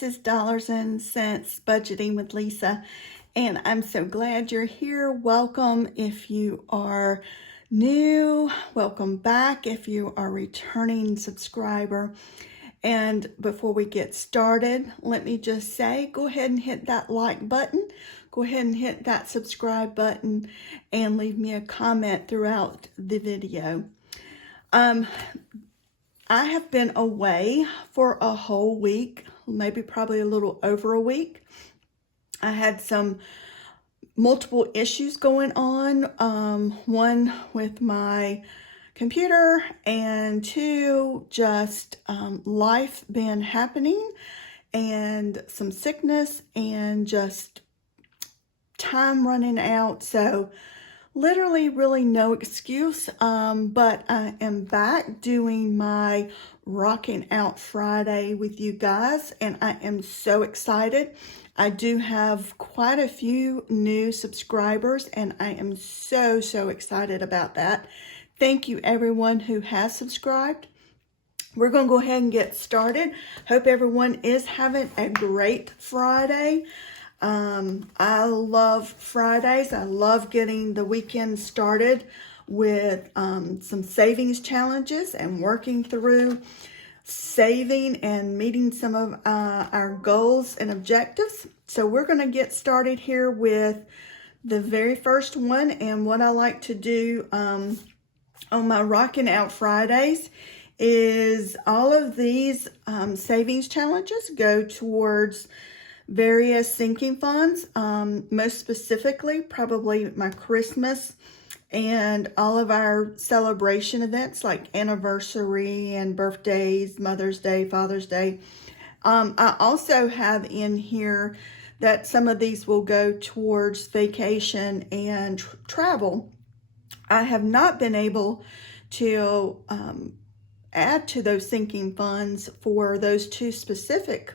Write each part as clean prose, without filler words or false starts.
this is Dollars and Cents Budgeting with Lisa, and I'm so glad you're here. Welcome if you are new, welcome back if you are a returning subscriber. And before we get started, let me just say, go ahead and hit that like button, go ahead and hit that subscribe button, and leave me a comment throughout the video. I have been away for a whole week, maybe probably a little over a week. I had some multiple issues going on, one with my computer, and two, just life been happening, and some sickness, and just time running out. So literally really no excuse, but I am back doing my Rocking Out Friday with you guys, and I am so excited. I do have quite a few new subscribers, and I am so excited about that. Thank you everyone who has subscribed. We're going to go ahead and get started. Hope everyone is having a great Friday. I love Fridays. I love getting the weekend started with some savings challenges and working through saving and meeting some of our goals and objectives. So we're going to get started here with the very first one. And what I like to do on my Rocking Out Fridays is all of these savings challenges go towards various sinking funds, most specifically probably my Christmas and all of our celebration events like anniversary and birthdays, Mother's Day, Father's Day. I also have in here that some of these will go towards vacation and travel. I have not been able to add to those sinking funds for those two specific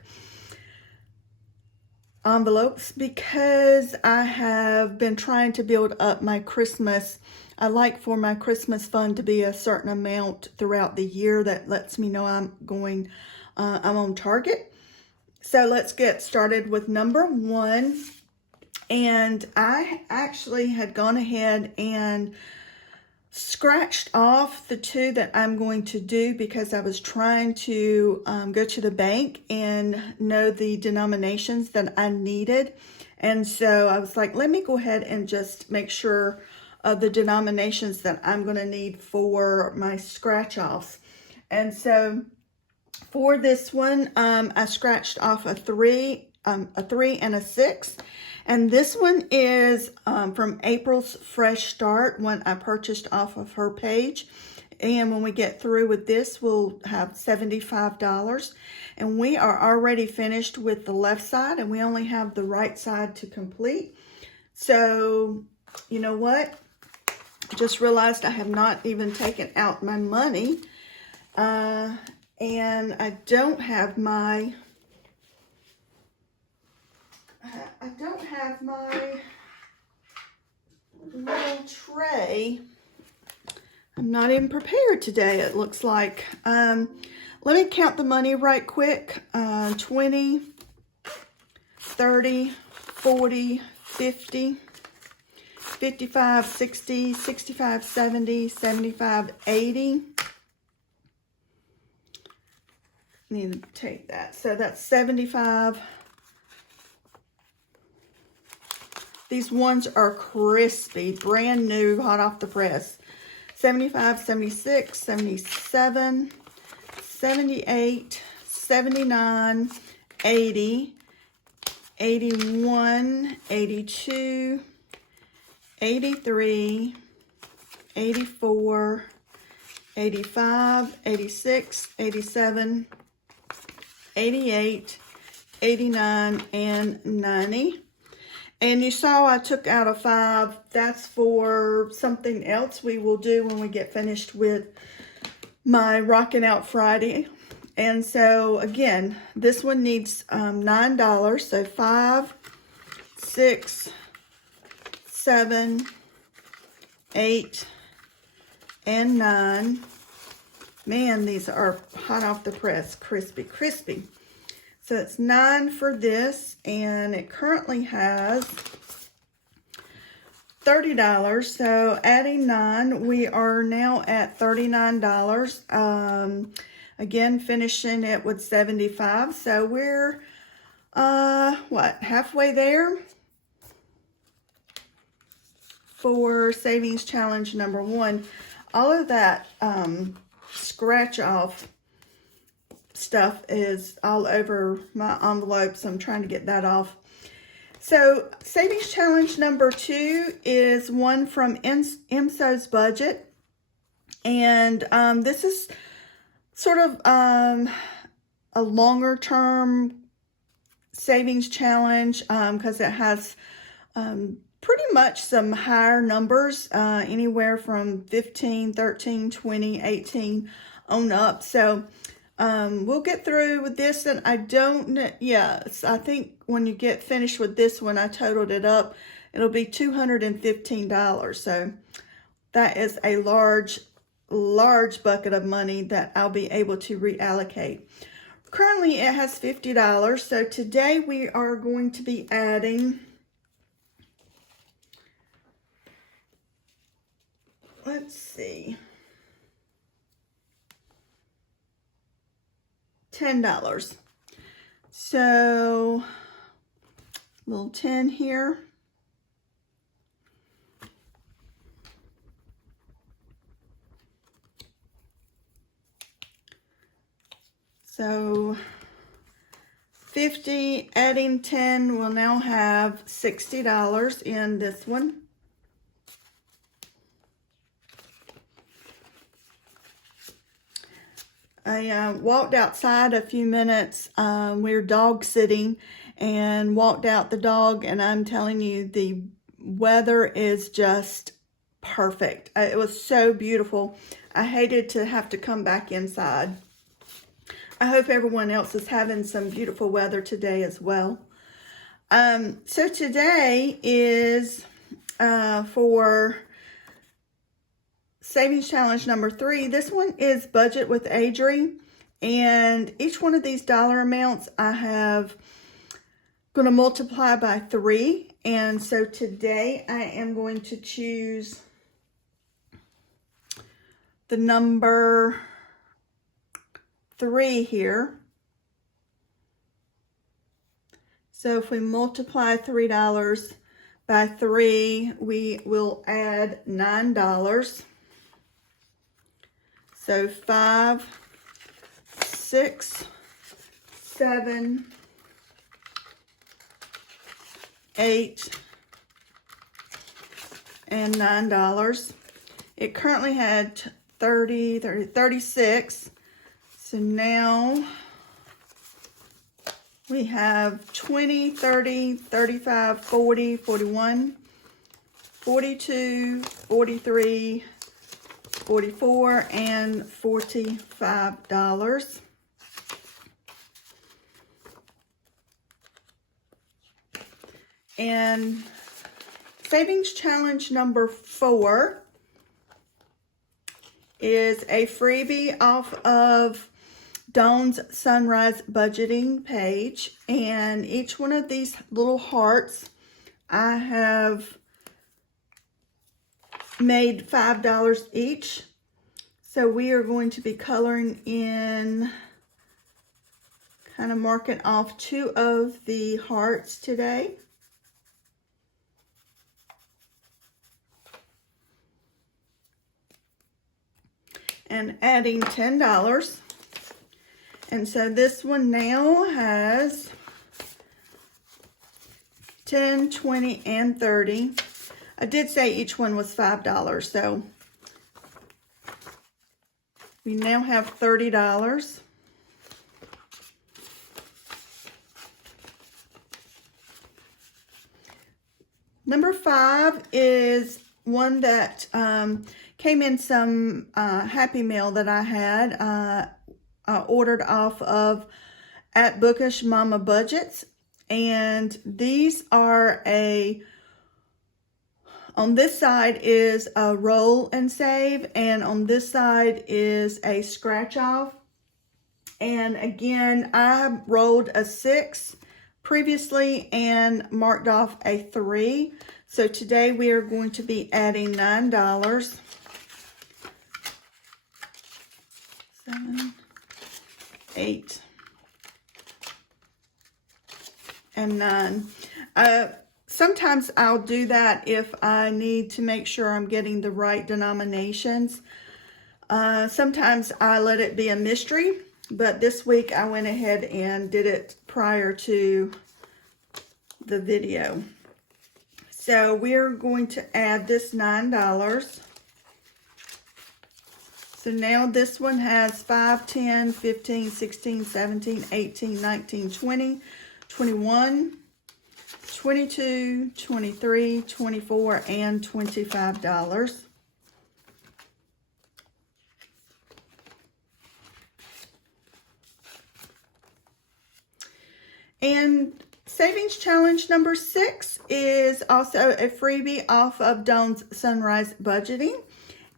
envelopes because I have been trying to build up my Christmas. I like for my Christmas fund to be a certain amount throughout the year that lets me know I'm on target. So let's get started with number one. And I actually had gone ahead and scratched off the two that I'm going to do because I was trying to go to the bank and know the denominations that I needed. And so I was like, let me go ahead and just make sure of the denominations that I'm going to need for my scratch offs. And so for this one, I scratched off a 3 and a 6. And this one is from April's Fresh Start, one I purchased off of her page. And when we get through with this, we'll have $75. And we are already finished with the left side, and we only have the right side to complete. So, you know what? I just realized I have not even taken out my money. And I don't have my little tray. I'm not even prepared today, it looks like. Let me count the money right quick. 20, 30, 40, 50, 55, 60, 65, 70, 75, 80. Need to take that. So that's 75. These ones are crispy, brand new, hot off the press. 75, 76, 77, 78, 79, 80, 81, 82, 83, 84, 85, 86, 87, 88, 89, and 90. And you saw I took out a 5. That's for something else we will do when we get finished with my Rocking Out Friday. And so again, this one needs $9. So 5, 6, 7, 8, and 9. Man, these are hot off the press, crispy. So it's $9 for this, and it currently has $30. So adding 9, we are now at $39. Again, finishing it with 75. So we're halfway there for savings challenge number 1. All of that scratch off stuff is all over my envelope, so I'm trying to get that off. So savings challenge number 2 is one from IMSO's budget, and this is sort of a longer term savings challenge because it has pretty much some higher numbers, anywhere from 15, 13, 20, 18 on up. So we'll get through with this, and I think when you get finished with this one, I totaled it up, it'll be $215. So that is a large bucket of money that I'll be able to reallocate. Currently it has $50. So today we are going to be adding, let's see, $10. So little 10 here. So 50 adding 10 will now have $60 in this one. I walked outside a few minutes. We were dog sitting and walked out the dog, and I'm telling you, the weather is just perfect. It was so beautiful. I hated to have to come back inside. I hope everyone else is having some beautiful weather today as well. So today is for savings challenge number 3. This one is budget with Adri, and each one of these dollar amounts I have going to multiply by 3. And so today I am going to choose the number 3 here. So if we multiply $3 by 3, we will add $9. So 5, 6, 7, 8, and $9. It currently had 36. So now we have 20, 30, 35, 40, 41, 42, 43, 44, and $45. And savings challenge number 4 is a freebie off of Dawn's Sunrise Budgeting page, and each one of these little hearts I have made $5 each. So we are going to be coloring in, kind of marking off 2 of the hearts today. And adding $10. And so this one now has 10, 20, and 30. I did say each one was $5, so we now have $30. Number 5 is one that came in some Happy Mail that I had ordered off of at Bookish Mama Budgets, and these are on this side is a roll and save, and on this side is a scratch off. And again, I rolled a 6 previously and marked off a 3. So today we are going to be adding $9. 7, 8, and 9. Sometimes I'll do that if I need to make sure I'm getting the right denominations. Sometimes I let it be a mystery, but this week I went ahead and did it prior to the video. So we're going to add this $9. So now this one has 5, 10, 15, 16, 17, 18, 19, 20, 21, 22, 23, 24, and $25. And savings challenge number 6 is also a freebie off of Dawn's Sunrise Budgeting.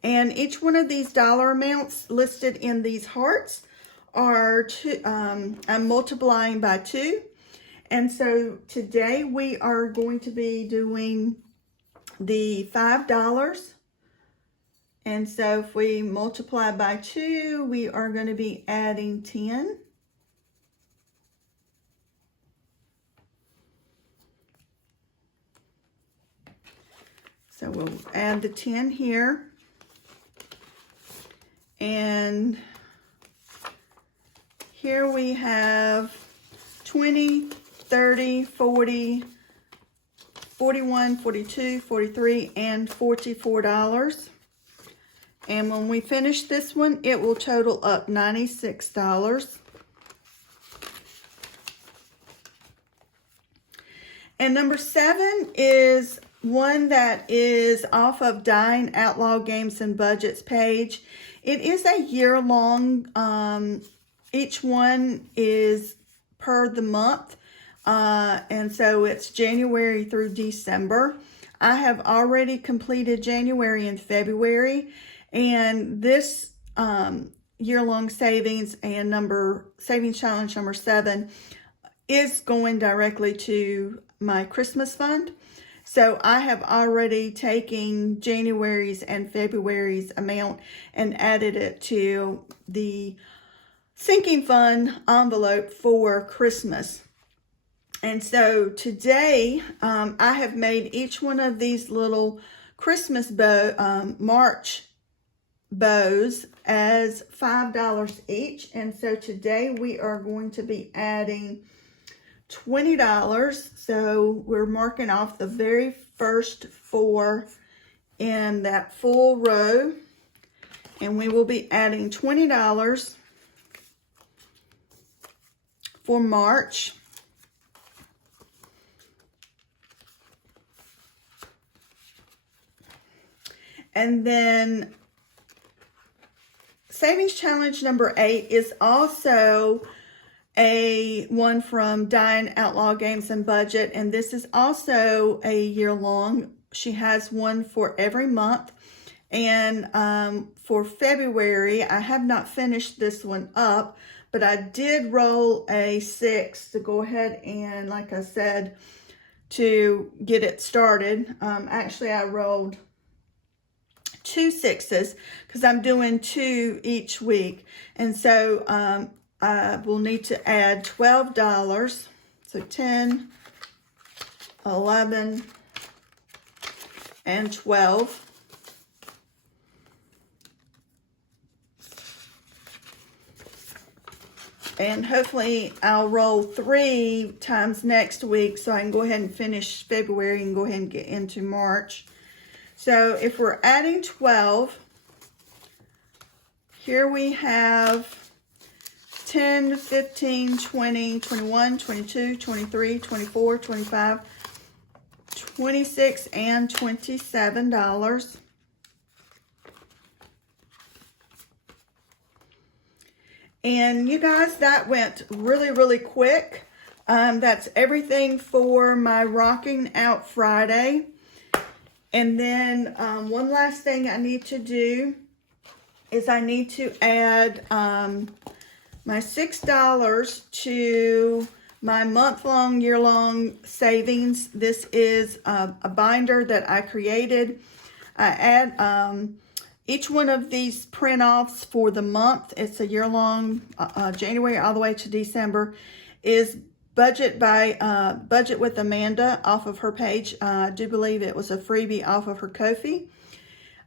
And each one of these dollar amounts listed in these hearts are I'm multiplying by 2. And so today we are going to be doing the $5. And so if we multiply by 2, we are going to be adding 10. So we'll add the 10 here. And here we have 20, 30, 40, 41, 42, 43, and $44. And when we finish this one, it will total up $96. And number 7 is one that is off of Dying Outlaw Games and Budgets page. It is a year-long. Each one is per the month. And so it's January through December. I have already completed January and February. And this year-long savings and savings challenge number 7 is going directly to my Christmas fund. So I have already taken January's and February's amount and added it to the sinking fund envelope for Christmas. And so today I have made each one of these little Christmas March bows as $5 each. And so today we are going to be adding $20. So we're marking off the very first 4 in that full row. And we will be adding $20 for March. And then savings challenge number 8 is also a one from Dying Outlaw Games and Budget, and this is also a year long. She has one for every month. And for February, I have not finished this one up, but I did roll a 6 to go ahead and, like I said, to get it started. Actually, I rolled 2 6s because I'm doing 2 each week. And so I will need to add $12. So 10, 11, and 12. And hopefully I'll roll 3 times next week so I can go ahead and finish February and go ahead and get into March. So if we're adding 12, here we have 10, 15, 20, 21, 22, 23, 24, 25, 26, and $27. And you guys, that went really, really quick. That's everything for my Rocking Out Friday. And then one last thing I need to do is I need to add my $6 to my month-long, year-long savings. This is a binder that I created. I add each one of these print-offs for the month. It's a year-long, January all the way to December, is Budget with Amanda off of her page. I do believe it was a freebie off of her Ko-fi.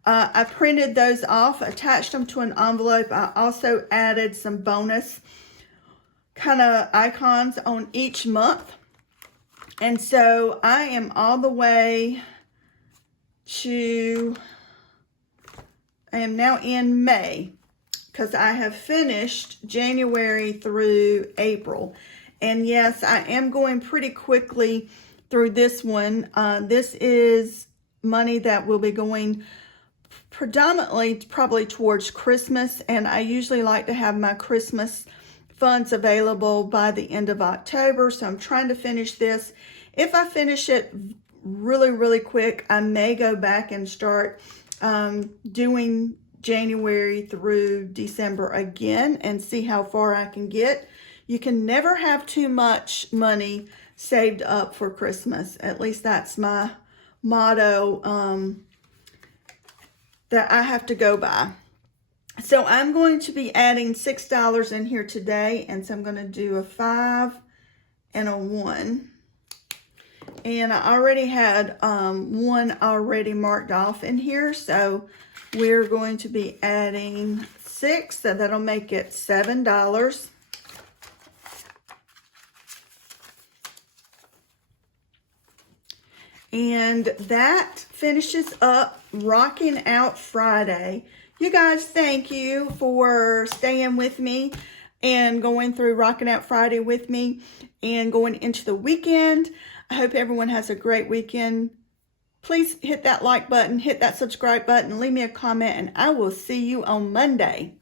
I printed those off, attached them to an envelope. I also added some bonus kind of icons on each month. And so I am all the way to, I am now in May, because I have finished January through April. And yes, I am going pretty quickly through this one. This is money that will be going predominantly probably towards Christmas, and I usually like to have my Christmas funds available by the end of October, so I'm trying to finish this. If I finish it really quick, I may go back and start doing January through December again and see how far I can get. You can never have too much money saved up for Christmas. At least that's my motto that I have to go by. So I'm going to be adding $6 in here today, and so I'm going to do a 5 and a 1. And I already had one already marked off in here, so we're going to be adding 6, so that'll make it $7. And that finishes up Rocking Out Friday. You guys, thank you for staying with me and going through Rocking Out Friday with me and going into the weekend. I hope everyone has a great weekend. Please hit that like button, hit that subscribe button, leave me a comment, and I will see you on Monday.